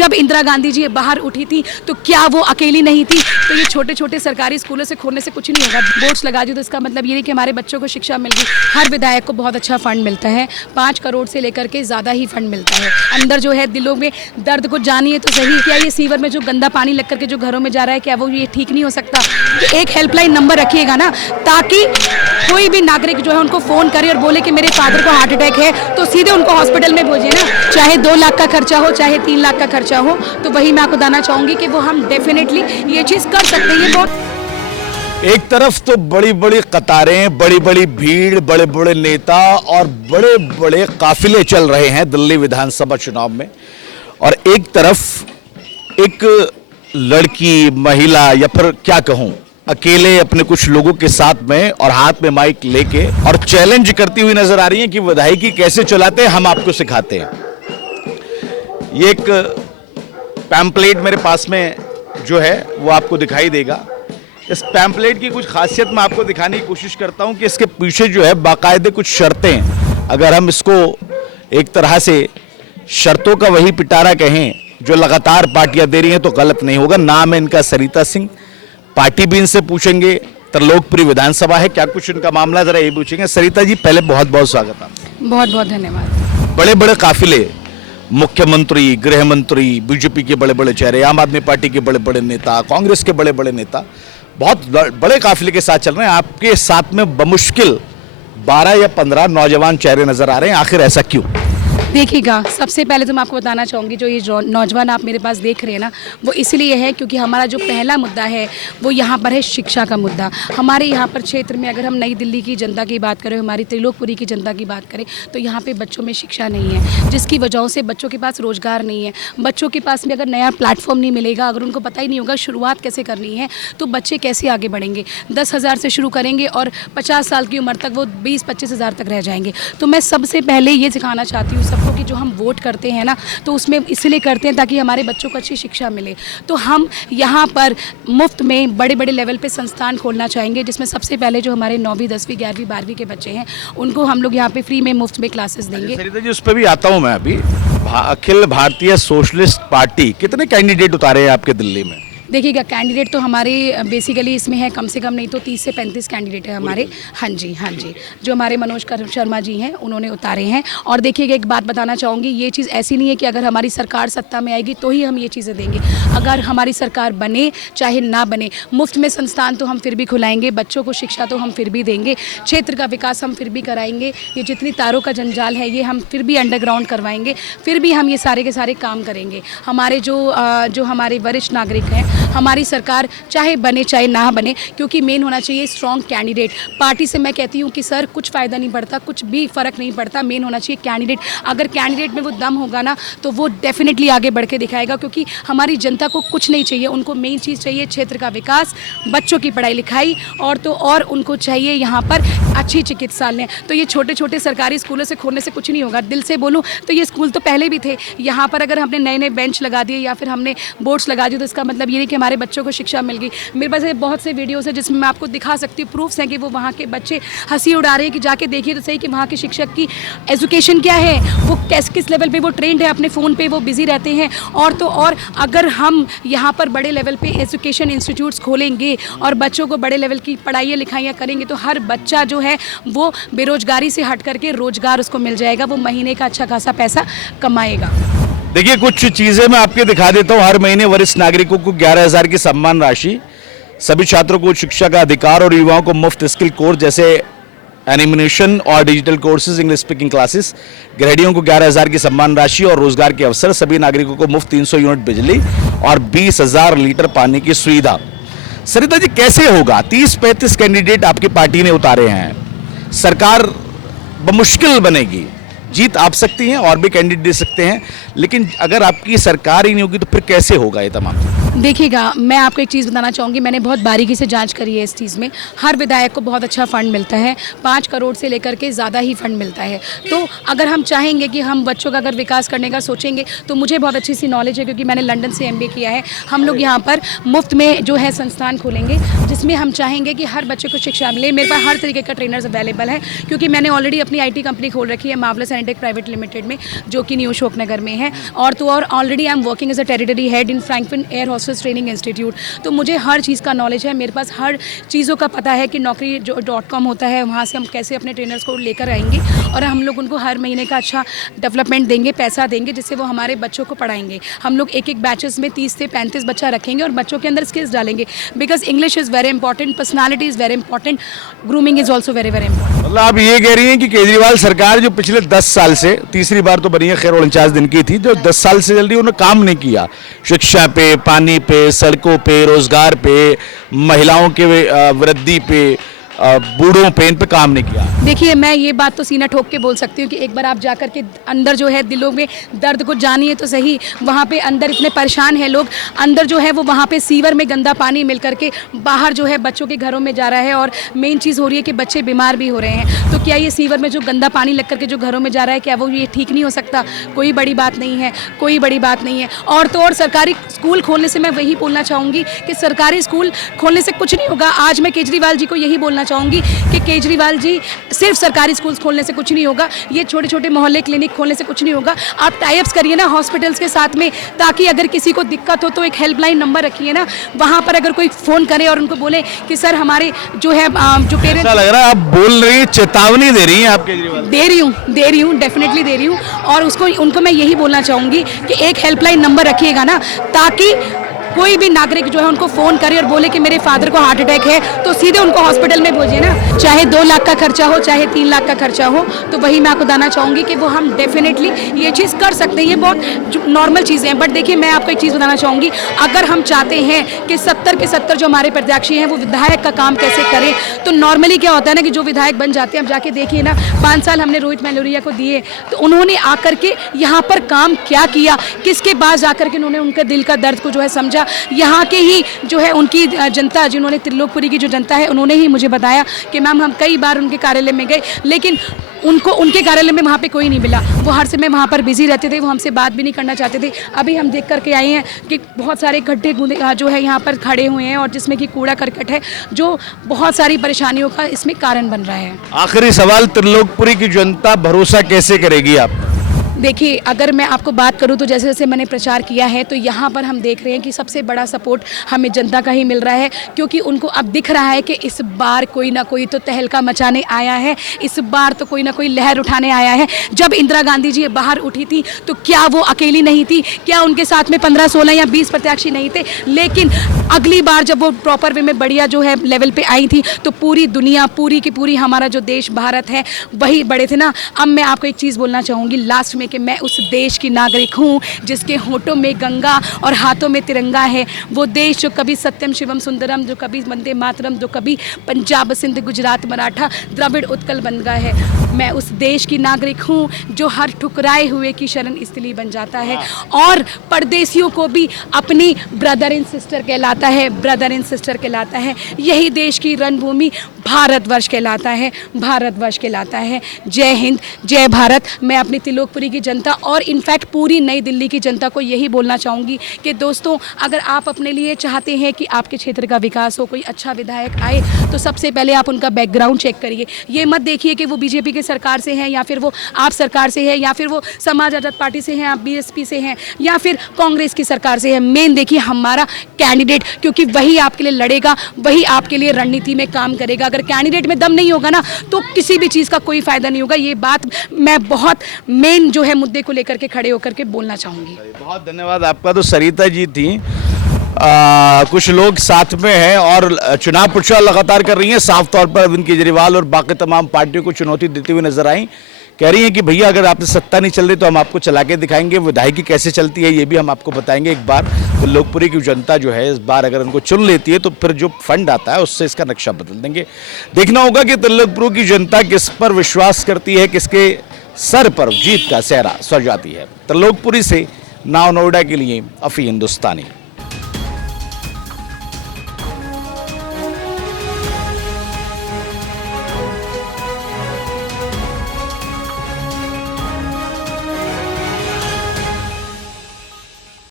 जब इंदिरा गांधी जी बाहर उठी थी तो क्या वो अकेली नहीं थी? तो ये छोटे छोटे सरकारी स्कूलों से खोलने से कुछ नहीं होगा। बोर्ड्स लगा दी तो इसका मतलब ये नहीं कि हमारे बच्चों को शिक्षा मिल गई। हर विधायक को बहुत अच्छा फंड मिलता है, 5 करोड़ से लेकर के ज़्यादा ही फंड मिलता है। अंदर जो है दिलों में दर्द को जानिए तो सही, क्या ये सीवर में जो गंदा पानी लग करके जो घरों में जा रहा है क्या वो ये ठीक नहीं हो सकता? तो एक हेल्पलाइन नंबर रखिएगा ना, ताकि कोई भी नागरिक जो है उनको फ़ोन करे और बोले कि मेरे फादर को हार्ट अटैक है तो सीधे उनको हॉस्पिटल में भेजिए ना। चाहे 2 लाख का खर्चा हो, चाहे 3 लाख का खर्चा हो, तो वही मैं आपको बताना चाहूँगी कि वो हम डेफिनेटली ये चीज़ कर सकते हैं। ये बहुत एक तरफ तो बड़ी बड़ी कतारें, बड़ी बड़ी भीड़, बड़े बड़े नेता और बड़े बड़े काफिले चल रहे हैं दिल्ली विधानसभा चुनाव में, और एक तरफ एक लड़की, महिला या फिर क्या कहूं, अकेले अपने कुछ लोगों के साथ में और हाथ में माइक लेके और चैलेंज करती हुई नजर आ रही है कि विधायकी कैसे चलाते हैं, हम आपको सिखाते हैं। ये एक पैम्पलेट मेरे पास में जो है वो आपको दिखाई देगा। इस पैम्पलेट की कुछ खासियत मैं आपको दिखाने की कोशिश करता हूं कि इसके पीछे जो है बाकायदे कुछ शर्तें हैं। अगर हम इसको एक तरह से शर्तों का वही पिटारा कहें जो लगातार पार्टियां दे रही हैं तो गलत नहीं होगा। नाम है इनका सरिता सिंह, पार्टी भी इनसे पूछेंगे, त्रिलोकपुरी विधानसभा है, क्या कुछ इनका मामला जरा ये पूछेंगे। सरिता जी पहले बहुत बहुत स्वागत है। बहुत बहुत धन्यवाद। बड़े बड़े काफिले, मुख्यमंत्री, गृह मंत्री, बीजेपी के बड़े बड़े चेहरे, आम आदमी पार्टी के बड़े बड़े नेता, कांग्रेस के बड़े बड़े नेता बहुत बड़े काफिले के साथ चल रहे हैं। आपके साथ में बमुश्किल 12 या 15 नौजवान चेहरे नजर आ रहे हैं, आखिर ऐसा क्यों? देखिएगा, सबसे पहले तो मैं आपको बताना चाहूँगी जो ये नौजवान आप मेरे पास देख रहे हैं ना, वो इसलिए है क्योंकि हमारा जो पहला मुद्दा है वो यहाँ पर है शिक्षा का मुद्दा। हमारे यहाँ पर क्षेत्र में अगर हम नई दिल्ली की जनता की बात करें, हमारी त्रिलोकपुरी की जनता की बात करें, तो यहाँ पे बच्चों में शिक्षा नहीं है, जिसकी वजहों से बच्चों के पास रोज़गार नहीं है। बच्चों के पास में अगर नया प्लेटफॉर्म नहीं मिलेगा, अगर उनको पता ही नहीं होगा शुरुआत कैसे करनी है, तो बच्चे कैसे आगे बढ़ेंगे? 10,000 से शुरू करेंगे और 50 साल की उम्र तक वो 20-25 हज़ार तक रह जाएंगे। तो मैं सबसे पहले ये सिखाना चाहती हूँ सबको कि जो हम वोट करते हैं ना, तो उसमें इसलिए करते हैं ताकि हमारे बच्चों को अच्छी शिक्षा मिले। तो हम यहाँ पर मुफ्त में बड़े बड़े लेवल पे संस्थान खोलना चाहेंगे, जिसमें सबसे पहले जो हमारे 9वीं 10वीं 11वीं 12वीं के बच्चे हैं उनको हम लोग यहाँ पे फ्री में मुफ्त में क्लासेस देंगे। सरिता जी उस पर भी आता हूँ मैं अभी। अखिल भारतीय सोशलिस्ट पार्टी कितने कैंडिडेट उतारे हैं आपके दिल्ली में? देखिएगा, कैंडिडेट तो हमारे बेसिकली इसमें है कम से कम नहीं तो 30 से 35 कैंडिडेट है हमारे। हाँ जी, जो हमारे मनोज शर्मा जी हैं उन्होंने उतारे हैं। और देखिएगा, एक बात बताना चाहूँगी, ये चीज़ ऐसी नहीं है कि अगर हमारी सरकार सत्ता में आएगी तो ही हम ये चीज़ें देंगे। अगर हमारी सरकार बने चाहे ना बने, मुफ्त में संस्थान तो हम फिर भी खुलाएंगे, बच्चों को शिक्षा तो हम फिर भी देंगे, क्षेत्र का विकास हम फिर भी कराएंगे। ये जितनी तारों का जंजाल है ये हम फिर भी अंडरग्राउंड करवाएंगे, फिर भी हम ये सारे के सारे काम करेंगे। हमारे जो हमारे वरिष्ठ नागरिक हैं, हमारी सरकार चाहे बने चाहे ना बने, क्योंकि मेन होना चाहिए स्ट्रॉन्ग कैंडिडेट। पार्टी से मैं कहती हूँ कि सर कुछ फ़ायदा नहीं पड़ता, कुछ भी फ़र्क नहीं पड़ता, मेन होना चाहिए कैंडिडेट। अगर कैंडिडेट में वो दम होगा ना तो वो डेफिनेटली आगे बढ़ के दिखाएगा, क्योंकि हमारी जनता को कुछ नहीं चाहिए, उनको मेन चीज़ चाहिए क्षेत्र का विकास, बच्चों की पढ़ाई लिखाई, और उनको चाहिए यहाँ पर अच्छी चिकित्सालय। तो ये छोटे छोटे सरकारी स्कूलों से खोलने से कुछ नहीं होगा। दिल से बोलूँ तो ये स्कूल तो पहले भी थे, यहाँ पर अगर हमने नए नए बेंच लगा दिए या फिर हमने बोर्ड्स लगा दिए तो इसका मतलब ये नहीं कि हमारे बच्चों को शिक्षा मिल गई। मेरे पास बहुत से वीडियोस है जिसमें मैं आपको दिखा सकती हूँ, प्रूफ्स हैं कि वो वहाँ के बच्चे हंसी उड़ा रहे हैं कि जाके देखिए तो सही कि वहाँ के शिक्षक की एजुकेशन क्या है, वो किस लेवल पे वो ट्रेंड है, अपने फ़ोन पे वो बिजी रहते हैं। और तो और अगर हम यहाँ पर बड़े लेवल पे एजुकेशन इंस्टीट्यूट्स खोलेंगे और बच्चों को बड़े लेवल की पढ़ाइयाँ लिखाइयाँ करेंगे तो हर बच्चा जो है वो बेरोजगारी से हट करके रोजगार उसको मिल जाएगा, वो महीने का अच्छा खासा पैसा कमाएगा। देखिए कुछ चीजें मैं आपके दिखा देता हूँ। हर महीने वरिष्ठ नागरिकों को 11,000 की सम्मान राशि, सभी छात्रों को शिक्षा का अधिकार और युवाओं को मुफ्त स्किल कोर्स जैसे एनिमेशन और digital courses, English speaking classes, गृहिणियों को 11,000 की सम्मान राशि और रोजगार के अवसर, सभी नागरिकों को मुफ्त 300 यूनिट बिजली और 20,000 लीटर पानी की सुविधा। सरिता जी कैसे होगा? 30-35 कैंडिडेट आपकी पार्टी ने उतारे हैं, सरकार बमुश्किल बनेगी, जीत आप सकती हैं और भी कैंडिडेट दे सकते हैं, लेकिन अगर आपकी सरकार ही नहीं होगी तो फिर कैसे होगा ये तमाम? देखिएगा, मैं आपको एक चीज़ बताना चाहूँगी, मैंने बहुत बारीकी से जांच करी है इस चीज़ में। हर विधायक को बहुत अच्छा फ़ंड मिलता है, 5 करोड़ से लेकर के ज़्यादा ही फ़ंड मिलता है। तो अगर हम चाहेंगे कि हम बच्चों का अगर विकास करने का सोचेंगे, तो मुझे बहुत अच्छी सी नॉलेज है क्योंकि मैंने लंदन से MBA किया है। हम लोग यहाँ पर मुफ्त में जो है संस्थान खोलेंगे, जिसमें हम चाहेंगे कि हर बच्चे को शिक्षा मिले। मेरे पास हर तरीके का ट्रेनर्स अवेलेबल है क्योंकि मैंने ऑलरेडी अपनी IT कंपनी खोल रखी है Marvellous and Tech Private Limited में, जो कि न्यू अशोकनगर में है। और तो और already I am working as a territory head in Frankfurt air hostess training institute. तो मुझे हर चीज़ का नॉलेज है, मेरे पास हर चीज़ों का पता है कि नौकरी जो .com होता है, वहाँ से हम कैसे अपने ट्रेनर्स को लेकर आएंगे और हम लोग उनको हर महीने का अच्छा डेवलपमेंट देंगे, पैसा देंगे, जिससे वो हमारे बच्चों को पढ़ाएंगे। हम लोग एक बैचेस में 30 से 35 बच्चा रखेंगे और बच्चों के अंदर स्किल्स डालेंगे, because English is very important, personality is very important, grooming is also very very important. मतलब आप ये कह रही हैं कि केजरीवाल सरकार जो पिछले 10 साल से, तीसरी बार तो बनी है खैर 49 दिन की थी, जो 10 साल से जल्दी उन्होंने काम नहीं किया शिक्षा पे, पानी पे, सड़कों पे, रोजगार पे, महिलाओं के वृद्धि पे, बूढ़ों पे, इन पे काम नहीं किया। देखिए, मैं ये बात तो सीना ठोक के बोल सकती हूँ कि एक बार आप जाकर के अंदर जो है दिलों में दर्द को जानिए तो सही। वहाँ पे अंदर इतने परेशान हैं लोग, अंदर जो है वो वहाँ पे सीवर में गंदा पानी मिल करके बाहर जो है बच्चों के घरों में जा रहा है और मेन चीज़ हो रही है कि बच्चे बीमार भी हो रहे हैं। तो क्या ये सीवर में जो गंदा पानी लग करके जो घरों में जा रहा है, क्या वो ये ठीक नहीं हो सकता? कोई बड़ी बात नहीं है, कोई बड़ी बात नहीं है। और तो और सरकारी स्कूल खोलने से मैं वही बोलना चाहूँगी कि सरकारी स्कूल खोलने से कुछ नहीं होगा। आज मैं केजरीवाल जी को यही बोलना चाहूँगी कि केजरीवाल जी, सिर्फ सरकारी स्कूल्स खोलने से कुछ नहीं होगा, ये छोटे छोटे मोहल्ले क्लिनिक खोलने से कुछ नहीं होगा। आप टाइप्स करिए ना हॉस्पिटल्स के साथ में, ताकि अगर किसी को दिक्कत हो तो एक हेल्पलाइन नंबर रखिए ना, वहाँ पर अगर कोई फ़ोन करे और उनको बोले कि सर हमारे जो है जो पेरेंट्स। ऐसा लग रहा है आप बोल रही हैं, चेतावनी दे रही हैं आप केजरीवाल? दे रही हूँ, डेफिनेटली दे रही हूँ। और उनको मैं यही बोलना चाहूँगी कि एक हेल्पलाइन नंबर रखिएगा ना, ताकि कोई भी नागरिक जो है उनको फ़ोन करे और बोले कि मेरे फादर को हार्ट अटैक है, तो सीधे उनको हॉस्पिटल में भेजिए ना। चाहे 2 लाख का खर्चा हो, चाहे 3 लाख का खर्चा हो, तो वही मैं आपको बताना चाहूँगी कि वो हम डेफिनेटली ये चीज़ कर सकते हैं। ये बहुत नॉर्मल चीज़ें हैं। बट देखिए, मैं आपको एक चीज़ बताना चाहूँगी, अगर हम चाहते हैं कि 70 के 70 जो हमारे प्रत्याशी हैं वो विधायक का काम कैसे करें, तो नॉर्मली क्या होता है ना कि जो विधायक बन जाते हैं, अब जाके देखिए ना, 5 साल हमने रोहित मैलोरिया को दिए, तो उन्होंने आकर के यहाँ पर काम क्या किया, किसके पास जाकर के उन्होंने उनके दिल का दर्द को जो है समझा। यहाँ के ही जो है उनकी जनता, जिन्होंने त्रिलोकपुरी की जो जनता है, उन्होंने ही मुझे बताया कि मैम हम कई बार उनके कार्यालय में गए, लेकिन उनके कार्यालय में वहाँ पे कोई नहीं मिला। वो हर समय वहाँ पर बिजी रहते थे, वो हमसे बात भी नहीं करना चाहते थे। अभी हम देख करके आए हैं कि बहुत सारे गड्ढे जो है यहाँ पर खड़े हुए हैं और जिसमें कि कूड़ा करकट है, जो बहुत सारी परेशानियों का इसमें कारण बन रहा है। आखिरी सवाल, त्रिलोकपुरी की जनता भरोसा कैसे करेगी आप? देखिए, अगर मैं आपको बात करूं तो जैसे जैसे मैंने प्रचार किया है, तो यहाँ पर हम देख रहे हैं कि सबसे बड़ा सपोर्ट हमें जनता का ही मिल रहा है, क्योंकि उनको अब दिख रहा है कि इस बार कोई ना कोई तो तहलका मचाने आया है, इस बार तो कोई ना कोई लहर उठाने आया है। जब इंदिरा गांधी जी बाहर उठी थी तो क्या वो अकेली नहीं थी? क्या उनके साथ में 15, 16 या 20 प्रत्याशी नहीं थे? लेकिन अगली बार जब वो प्रॉपर वे में बढ़िया जो है लेवल पे आई थी, तो पूरी दुनिया, पूरी की पूरी हमारा जो देश भारत है, वही बड़े थे ना। अब मैं आपको एक चीज़ बोलना चाहूँगी लास्ट में, कि मैं उस देश की नागरिक हूँ जिसके होठों में गंगा और हाथों में तिरंगा है। वो देश जो कभी सत्यम शिवम सुंदरम, जो कभी वंदे मातरम, जो कभी पंजाब सिंध गुजरात मराठा द्रविड़ उत्कल बन गया है। मैं उस देश की नागरिक हूँ जो हर ठुकराए हुए की शरण स्थली बन जाता है और परदेशियों को भी अपनी ब्रदर एंड सिस्टर कहलाता है, ब्रदर एंड सिस्टर कहलाता है। यही देश की रणभूमि भारतवर्ष कहलाता है, भारतवर्ष कहलाता है। जय हिंद, जय भारत। मैं अपनी त्रिलोकपुरी की जनता और इनफैक्ट पूरी नई दिल्ली की जनता को यही बोलना चाहूँगी कि दोस्तों, अगर आप अपने लिए चाहते हैं कि आपके क्षेत्र का विकास हो, कोई अच्छा विधायक आए, तो सबसे पहले आप उनका बैकग्राउंड चेक करिए। ये मत देखिए कि वो बीजेपी की सरकार से हैं, या फिर वो आप सरकार से है, या फिर वो समाज आजाद पार्टी से हैं, आप BSP से हैं, या फिर कांग्रेस की सरकार से है। मेन देखिए हमारा कैंडिडेट, क्योंकि वही आपके लिए लड़ेगा, वही आपके लिए रणनीति में काम करेगा। अगर कैंडिडेट में दम नहीं होगा ना, तो किसी भी चीज़ का कोई फायदा नहीं होगा। ये बात मैं बहुत मेन जो है मुद्दे को लेकर के खड़े होकर के बोलना चाहूँगी। बहुत धन्यवाद आपका। तो सरिता जी थी, कुछ लोग साथ में हैं और चुनाव प्रचार लगातार कर रही हैं। साफ तौर पर अरविंद केजरीवाल और बाकी तमाम पार्टियों को चुनौती देती हुई नजर आई। कह रही हैं कि भैया अगर आपसे सत्ता नहीं चल रही तो हम आपको चला के दिखाएंगे, विधायकी कैसे चलती है ये भी हम आपको बताएंगे एक बार। तो लोकपुरी की जनता जो है इस बार अगर उनको चुन लेती है तो फिर जो फंड आता है उससे इसका नक्शा बदल देंगे। देखना होगा कि त्रिलोकपुर की जनता किस पर विश्वास करती है, किसके सर पर जीत का सेहरा सजाती है। त्रिलोकपुरी से नाव नोएडा के लिए अफी हिंदुस्तानी।